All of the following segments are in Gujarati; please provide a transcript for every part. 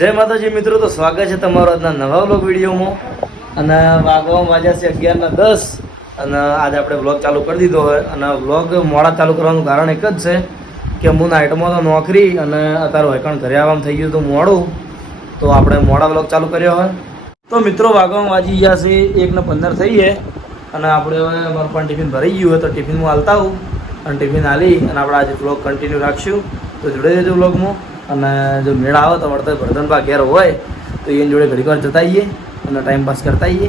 જય માતાજી મિત્રો, તો સ્વાગત છે તમારો આજના નવા વ્લોગ વિડીયોમાં. અને વાગવામાં વાગ્યા છે 11:10 અને આજે આપણે વ્લોગ ચાલુ કરી દીધો હોય. અને વ્લોગ મોડા ચાલુ કરવાનું કારણ એક જ છે કે હું નાઇટમાં તો નોકરી અને અત્યારે વૈકણ ઘરે આવવામાં થઈ ગયું હતું મોડું, તો આપણે મોડા વ્લોગ ચાલુ કર્યો હોય. તો મિત્રો વાગવામાં વાગી ગયા છે 1:15 થઈ છે અને આપણે હવે મારું પણ ટિફિન ભરાઈ ગયું હોય તો ટિફિન હું હાલતા આવું અને ટિફિન હાલી અને આપણે આજે વ્લોગ કન્ટિન્યુ રાખશું. તો જોડે જજો વ્લોગમાં. અને જો મેળ આવે તો મળતા વર્ધનભા ઘેર હોય તો એની જોડે ઘડીક વાર જતા આવીએ અને ટાઈમ પાસ કરતા આવીએ.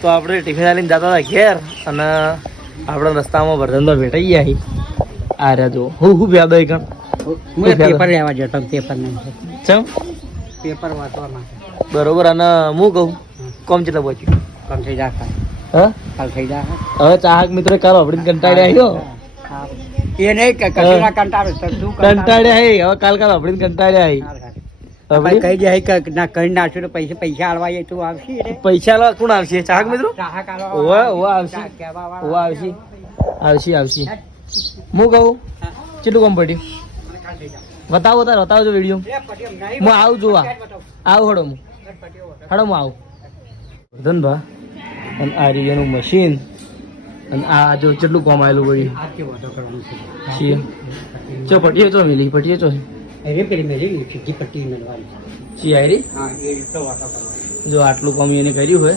તો આપણે ટિફિન આલીને જતા હતા ઘેર અને આપણે રસ્તામાં વર્ધનભા ભેટાઈ ગયા. આ રહ્યા જો હું વ્યાદ હોય કણ પેપર લેવા જતો પેપર નહીં ચમ પેપર વાંચવા માટે. બરોબર. અને હું કહું કોમ કેટલા પહોંચ્યું કામ થઈ જાય હા કાલ થઈ જાય હવે ચાહક મિત્ર કાલ આપણે કંટાળ્યા આવ્યો એ નહીં કચરા કંટાળે તો તું કંટાળ્યા હે હવે કાલ આપણે કંટાળ્યા આપણે કહી જાય કે ના કરી નાખશું તો પૈસા આલવા જાય તું આવશે રે પૈસા લાવ કોણ આવશે ચાહક મિત્રો ચાહક ઓવા ઓવા આવશે ઓવા આવશે આવશે આવશે હું કહું કેટલું કામ પડ્યું બતાવો બતાવજો વિડીયો હું આવું જોવા આવું હડો હું આવું વર્ધનભા અને આ રીનું મશીન અને આ જો કેટલું કામ આવેલું પડ્યું ચો પટીએ ચો મિલી પટીએ ચો ચી આયરી જો આટલું કામ એને કર્યું હોય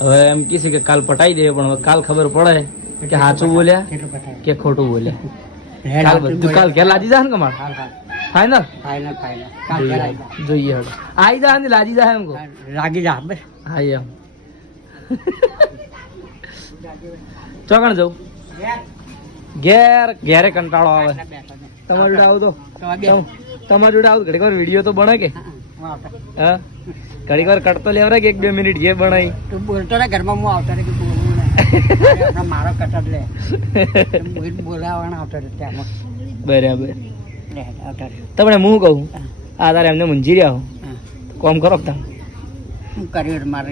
હવે એમ કહે છે કે કાલ પટાઈ દે પણ હવે કાલ ખબર પડે કે સાચું બોલ્યા કે ખોટું બોલ્યા. કાલ બધું કાલ ઘેર લાજી જાય ને કમાર ફાઈનલ જોઈએ હવે આવી જાય ને લાજી જાય એમ કહો લાગી જા બસ હા એમ ચોકણ જવું ઘેરે કંટાળો આવે તમારી જોડે આવું તો તમારી જોડે આવું ઘડીક વાર વિડીયો તો બને કે હા ઘડીક વાર કટતો લેવરા કે 1-2 મિનિટ જે બનાવી તું બોલતો ને ઘરમાં હું આવતો રે કે મારો કટર લે બોલાવાના આવતો રે ત્યાં બરાબર. તમને હું કહું આ તારે એમને મંજી રહ્યા હો કોમ કરો તમે શું કર્યું મારે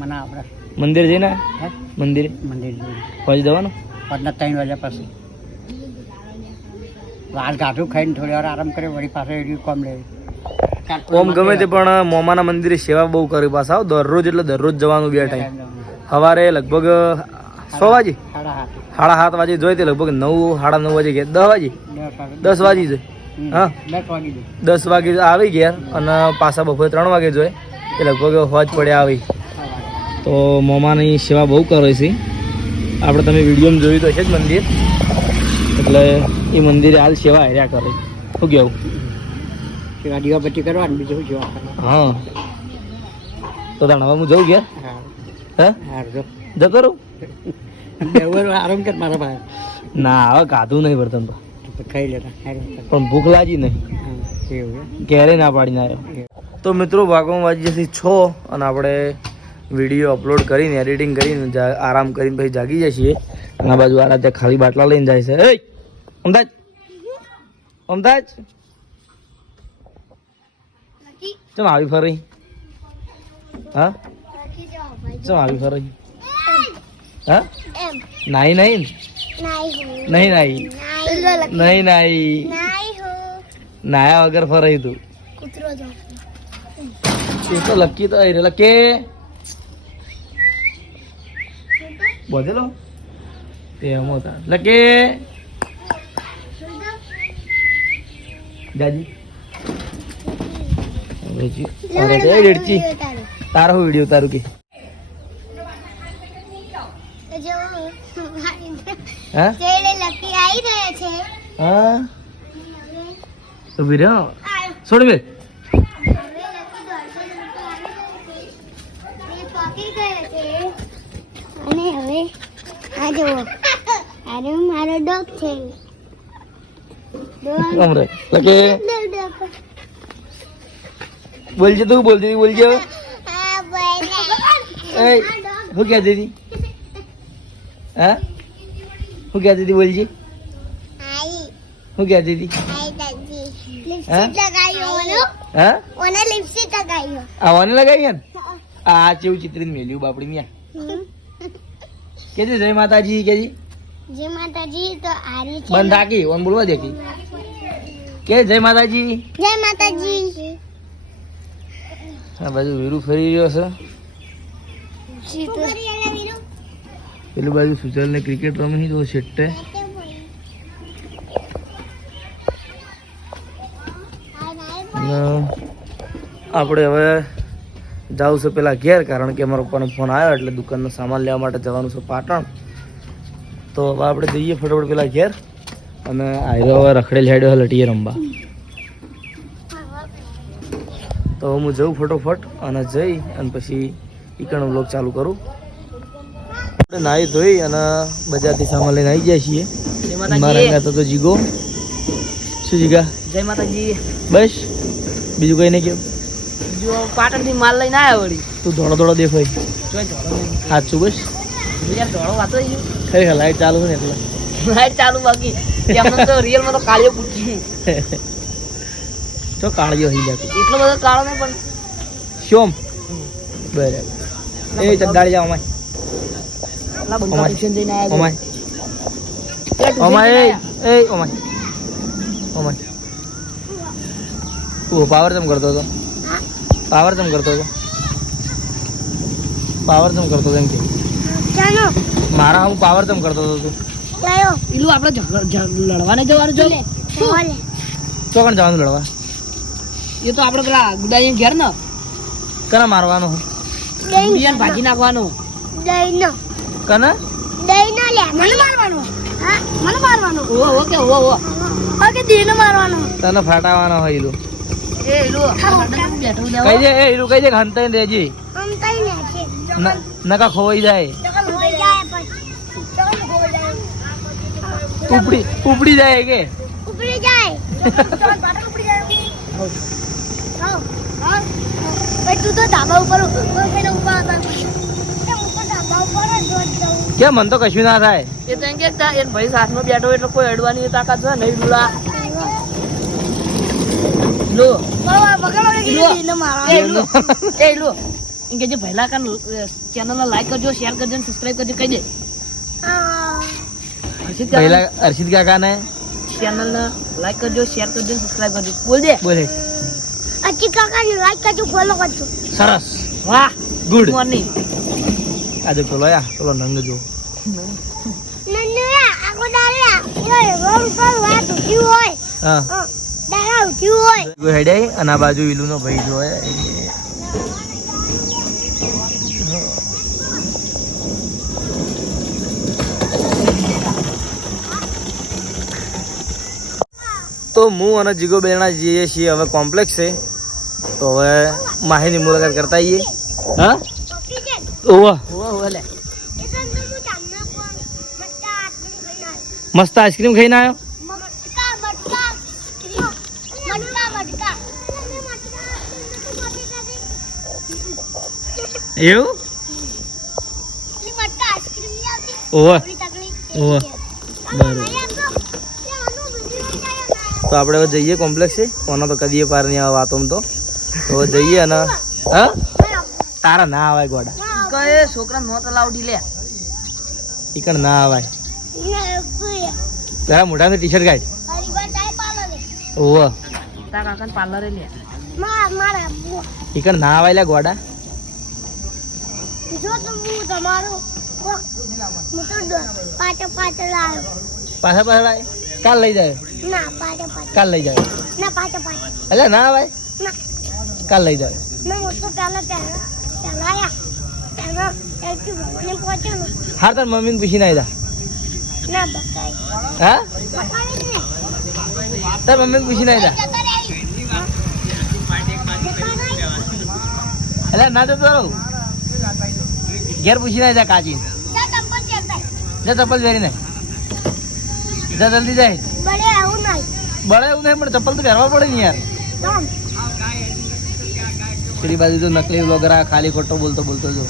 મને આપણે મંદિર જઈને મંદિરે પછી જવાનું 3 વાગ્યા પછી વાર ગાઢું ખાઈને થોડી વાર આરામ કરે વળી પાસે કોમ લે ઓમ ગમે તે પણ મોમાના મંદિરે સેવા બહુ કરી પાછા આવો દરરોજ એટલે દરરોજ જવાનું 2 ટાઈમ. સવારે લગભગ 6 વાગે 7:30 વાગે જોઈએ તે લગભગ 9-9:30 વાગે ગયા 10 વાગે 10 વાગી જાય હા 10 વાગે આવી ગયા અને પાછા બપોરે 3 વાગે જોઈએ એ લગભગ હોજ પડ્યા આવી. તો મોમાની સેવા બહુ કરે છે આપણે તમે વિડીયોમાં જોયું તો છે જ મંદિર એટલે એ મંદિરે હાલ સેવા હાર્યા કરે શું કેવું સેવા દીવાબત્તી કરવાની બીજું સેવા હા. તો તાણ હવે હું જઉં ગયા હા જતો રહું આરામ કર મારા ભાઈ ના હવે ગાધું નહીં વર્તન તો ખાઈ લેતા પણ ભૂખ લાગી નહીં ક્યારે ના પાડીને આવ્યો. તો મિત્રો ભાગમાં વાગી જશે 6 અને આપણે વિડીયો અપલોડ કરીને એડિટિંગ કરીને આરામ કરીને પછી જાગી જાય છીએ. આ બાજુ આ ત્યાં ખાલી બાટલા લઈને જાય છે. એ અમદાજ ચમ આવી ફરી હા ચમ આવી ફરી હા નાઈ નહીં નહીં નાઈ નહીં નાઈ નાયા વગર ફરાઈ તું એ તો લકી તો આવી રહ્યો કે બોધેલો તે મોતા લકે દાદી અરે જય રેડચી તારો વિડીયો તારું કે હા હા તો બીરો છોડ બે અને હવે આ જુઓ અરે મારો ડોગ છે અમરે લકે બોલજે તું બોલજે બોલજે એ હું ક્યાં દીદી હા હું ક્યાં દીદી બોલજે હું ક્યાં દીદી હા ઓને લિપસ્ટિક લગાવ્યો આ ઓને લગાવી ને આ ચેવું ચિત્રીને મેલ્યું બાપડી મિયા કેજી જય માતાજી કેજી જય માતાજી. તો આરી છે બંધ રાખી ઓન બોલવા દેખી કે જય માતાજી. જય માતાજી. આ બાજુ વીરુ ફરી રહ્યો છે. પેલું બાજુ સુજલ ને ક્રિકેટ રમી તો છેટ્ટે. આપણે હવે જાવું છે પેલા ઘેર, કારણ કે અમારા પપ્પાનો ફોન આવ્યો એટલે દુકાનનો સામાન લેવા માટે જવાનું છે પાટણ. તો હવે આપણે જઈએ ફટાફટ પેલા ઘેર. અને આયરો હવે રખડેલ હેડ્યો લટીએ રમવા. તો હું જઉં ફટોફટ અને જઈ અને પછી ઈકણનો બ્લોગ ચાલુ કરું. આપણે નાહી ધોઈ અને બજારથી સામાન લઈને આવી જાય છીએ. મારા ગાતો તો જીગો. શું જીગા? જય માતાજી. બસ બીજું કઈ નહીં કેવું? જો પાટણથી માલ લઈને આવ્યા વળી. તું ધોળો ધોળો દેખાય. જોઈ ધોળો સાચું બસ યાર ધોળો વાતો ગયો. ખરેખર લાઈટ ચાલુ છે ને એટલે લાઈટ ચાલુ બાકી એમને તો રિયલમાં તો કાળિયો પૂછી તો કાળિયો હઈ જાય એટલો બધો કાળો નહીં પણ શ્યોમ બરાબર. એ ચંદાળી જાવ અમાય એટલા બધા ટ્યુશન જઈને આવ્યા અમાય અમાય એ અમાય અમાય. ઓ પાવર ચમ કરતો હતો? પાવર ચમ કરતો હતો? પાવર ચમ કરતો હતો એમ કે ચાલો મારા હું પાવર ચમ કરતો હતો તું? લાયો પેલું આપણે લડવાને જવાનું જો બોલે ચોકણ જવાનું લડવા? એ તો આપણે પેલા ગુડાઈ ઘેર ને કના મારવાનો? બિયાન ભાજી નાખવાનો. દઈ નો કના દઈ નો લે મને મારવાનો. હા મને મારવાનો. ઓકે ઓકે દીનો મારવાનો. તને ફાટાવાનો હોય ઈલું. એ એલું બેઠું કઈ દે એ ઈલું કઈ દે હંતાઈ દેજી આમ તઈ ને છે નકા ખોવાઈ જાય. હોય જાય પછી ઉપડી જાય કે ઉપડી જાય ઉપડી જાય. ભાઈ તું તો ધાબા ઉપર ઉપર હતા. ઉપર ધાબા ઉપર જ દોડ જાઉં. કેમ મન તો કશું ના થાય. એ તો એમ કે એ ભાઈ સાથમાં બેઠો એટલે કોઈ અડવાની તાકાત છે નહીં. ડુલા લો એ લો એમ કે જે પહેલા કાન ચેનલને લાઈક કરજો, શેર કરજો ને સબસ્ક્રાઇબ કરજો કહી દે. પહેલા અર્ષિત કાકા ને ચેનલને લાઈક કરજો, શેર કરજો ને સબસ્ક્રાઇબ કરજો. બોલ દે. બોલે અચી કાકા ને લાઈક કરજો, ફોલો કરજો. સરસ વાહ ગુડ મોર્નિંગ. આજે પેલો નંગ જો નન્નુયા આખો દાડા ઓય રોડ ઉપર વાત ઉઠી હોય. હા દાડા ઉઠી હોય. હેડે અને આ બાજુ ઈલુ નો ભાઈ જો હે. તો હું અને જીગો બેના જઈએ છીએ હવે કોમ્પ્લેક્સ છે. તો હવે માહીની મુલાકાત કરતા આવીએ. હા પપ્પી કે ઓવા લે એ તો હું તમને કોણ મટ્ટા આટલું ખાઈ આવ્યો. મસ્ત આઈસ્ક્રીમ ખાઈને આવ્યો. મટકા એવું ની મટકા આઈસ્ક્રીમ ની આવતી. ઓવા આપણી તકલી. ઓવા બરાબર. તો આપણે હવે જઈએ કોમ્પ્લેક્સ છે. કોનો તો કદીએ પાર નહીં આવે વાતોમાં. તો હવે જઈએ અને હા તારા ના આવાય ગોડા. કઈ છોકરા નો તલાવડી લે ઈકણ ના આવાય. તારા મોઢાથી ટી શર્ટ કાઢ. ઓવા તારા કાકાને પાર્લરે લે. ઈકણ ના આવાય લે ગોડા. જો તો હું તમારો પાછળ પાછળ આવ્યો. પાછા પાછળ આય કાલ લઈ જાય. ના પાછળ પાછળ કાલ લઈ જાય. ના પાછળ પાછળ એટલે ના આવાય ના કાલ લઈ જાય. ના હું તો પહેલા આયા પહેલા એકથી ભગવાને પહોંચ્યો ને હા તાર મમ્મીને પૂછીને આવી જા. ના બતાય હા બતાવી ને તાર મમ્મીને પૂછીને આવી જા. એટલે ના જતો રહું ઘેર પૂછીને આવી જા કાચી. જા ચપ્પલ પહેરીને જા જલ્દી જાય. બડે આવું નહીં બળે એવું નહીં પણ ચપ્પલ તો પહેરવા પડે ને યાર. તમ પેલી બાજુ તો નકલી વ્લોગર આ ખાલી ખોટો બોલતો બોલતો જો.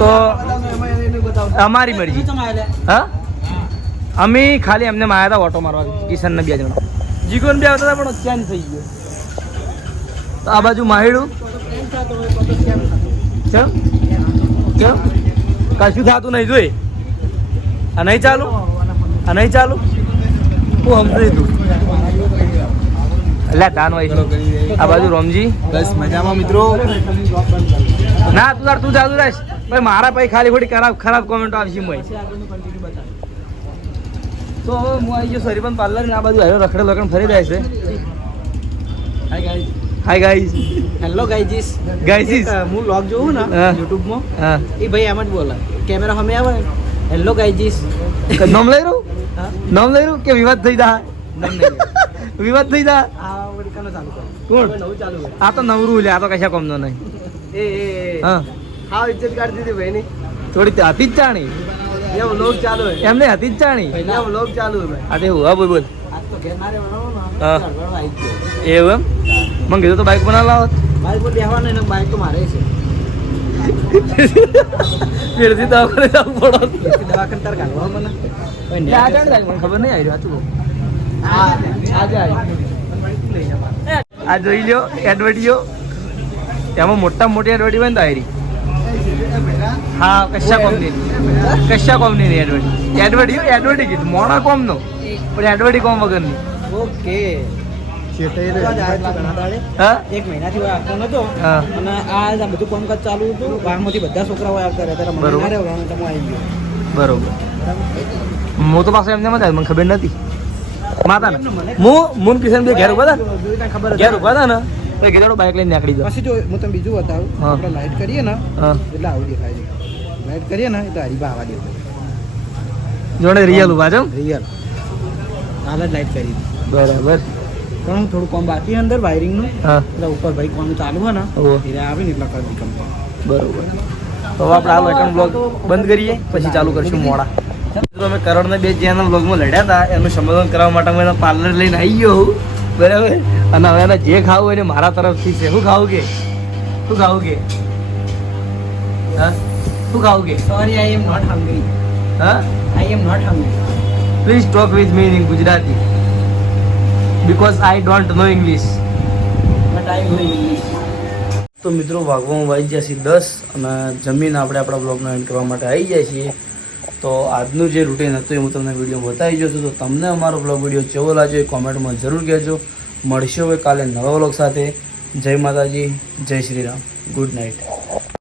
તો અમારી મરજી. હા અમે ખાલી એમને આવ્યા હતા ઓટો મારવા. કિશન ને 2 જણા જીગોન બી આવતા હતા પણ ચેન્જ થઈ ગયો. તો આ બાજુ માહિડું કેમ કેમ કશું થતું નહીં જોઈ. આ નહીં ચાલુ આ નહીં ચાલુ હું સમજી તું એટલે ધાન હોય આ બાજુ રોમજી બસ મજામાં મિત્રો. ના તું ચાલુ રહેશ ભાઈ મારા પછી ખાલી ખોટી ખરાબ કોમેન્ટો આવશે મોય તો હવે હું આવી ગયો સરીબન પાર્લર ને આ બાજુ આવ્યો રખડે લખડ ફરી જાય છે. હાય ગાઈઝ હેલો ગાઈજીસ ગાઈઝીસ હું વ્લોગ જોઉં ને હા. યુટ્યુબમાં હા એ ભાઈ એમ જ બોલે કેમેરા સામે આવે હેલો ગાઈજીસ નામ લઈ રહ્યું નામ લઈ રહ્યું કે વિવાદ થઈ જા વિવાદ થઈ જા આ વડીકાનો ચાલુ કરો કોણ નવું ચાલુ હોય આ તો નવરું લે આ તો કશા કોમનો નહીં એ હા હા ઇજ્જત કાઢી દીધી ભાઈ ની થોડી હતી જ ચાણી એ વ્લોગ ચાલુ હોય એમને હતી જ ચાણી પહેલા વ્લોગ ચાલુ હોય ભાઈ આ તે હું હા બોલ બોલ આજ તો ઘેર ના રહેવાનો હા. ને ગડબડ આવી ગયો એવું એમ મને કીધું તો બાઈક બનાવ લાવો બાઈક પર બેહવાનું એને બાઈક તો મારે છે ફેરથી દવાખાને જવું પડો દવાખાને તાર ઘાલવા મને મને ખબર નહીં આવી રહ્યું આજે આ જોઈ લ્યો એડવર્ટીઓ એમાં મોટા મોટી એડવર્ટી હોય ને તો આયરી હા કશા કોમની એડવર્ટી કીધું મોણા કોમનો પણ એડવર્ટી કોમ વગરની ઓકે હા એક મહિનાથી હોય આવતો નતો હા. અને આ બધું કામકાજ ચાલુ હતું વાહમાંથી બધા છોકરાઓ આવતા રહ્યા ત્યારે મને બરોબર. ના રહેવાનું તો હું આવી ગયો બરોબર હું તો પાછો એમને મને ખબર નથી માતા ને હું કિશન બે ઘેર ઉભા હતા ખબર ઘેર ઉભા હતા ને તો ઘેર બાઈક લઈને નીકળી જાવ પછી જો હું તમને બીજું બતાવું હા. આપણે લાઈટ કરીએ ને હા એટલે આવું દેખાય છે લાઈટ કરીએ ને એટલે હરીબા આવા દેખાય જોડે રિયલ ઉભા છો રિયલ હાલ જ લાઈટ કરી બરાબર પણ હું થોડું કામ બાકી અંદર વાયરિંગનું હા એટલે ઉપર ભાઈ કામ ચાલુ હોય ને ઓહો. એટલે આવે ને એટલે કરી દી કંપની બરોબર તો હવે આપણે આ વેકન બ્લોગ બંધ કરીએ પછી ચાલુ કરશું મોડા મિત્રો અમે કરણને બે જ્યાં બ્લોગમાં લડ્યા હતા એનું સમાધાન કરવા માટે અમે પાર્લર લઈને આવી ગયો હું બરાબર અને હવે એને જે ખાવું હોય એને મારા તરફથી છે શું ખાવું કે હા શું ખાવું કે sorry I am not hungry હા I am not hungry please talk with me in Gujarati because I don't know English but I know English તો મિત્રો વાગવામાં વાગી ગયા છે 10 અને જમીન આપણે આપણા બ્લોગનો એન્ડ કરવા માટે આવી જાય છીએ તો આજનું જે રૂટીન હતું એ હું તમને વિડીયો બતાવી ગયો છું તો તમને અમારો બ્લોગ વિડીયો કેવો લાગ્યો એ કોમેન્ટમાં જરૂર કહેજો મળશે હવે કાલે નવા બ્લોગ સાથે જય માતાજી જય શ્રી રામ ગુડ નાઇટ